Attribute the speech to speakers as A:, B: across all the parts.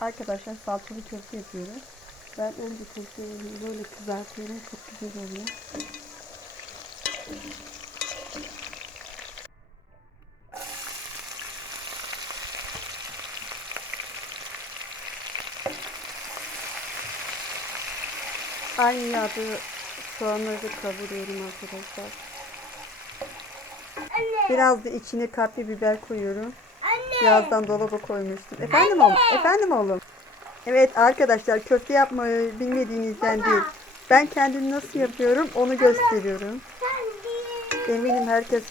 A: Arkadaşlar salçalı köfte yapıyorum. Ben önce köfteleri böyle kızartıyorum. Çok güzel oluyor. Aynı yağda soğanları da kavuruyorum arkadaşlar. Biraz da içine kapya biber koyuyorum. Birazdan dolaba koymuştum. Efendim oğlum? Efendim oğlum? Evet arkadaşlar köfte yapmayı bilmediğinizden değil. Ben kendim nasıl yapıyorum onu gösteriyorum. Eminim herkes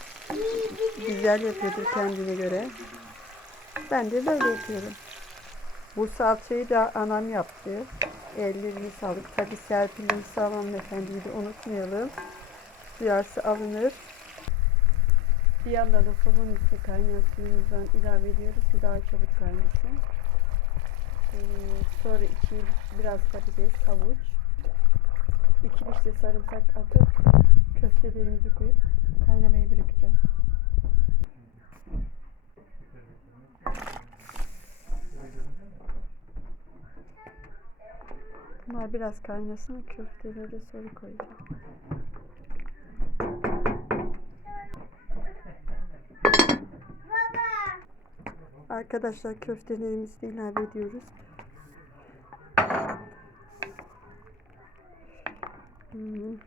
A: güzel yapıyordur kendine göre. Ben de böyle yapıyorum. Bu salçayı da anam yaptı. Ellerine sağlık. Tabi Serpil'in sağlam efendiyi de unutmayalım. Duyarsa alınır. Bir yandan da sobanın üstüne kaynayan suyumuzdan ilave ediyoruz ki daha çabuk kaynasın. Ee, sonra içine biraz patates, havuç, iki diş sarımsak atıp köftelerimizi koyup kaynamaya bırakacağız. Bunlar biraz kaynasın köfteleri de sonra koyacağım. Arkadaşlar köftelerimizi de ilave ediyoruz. Hmm.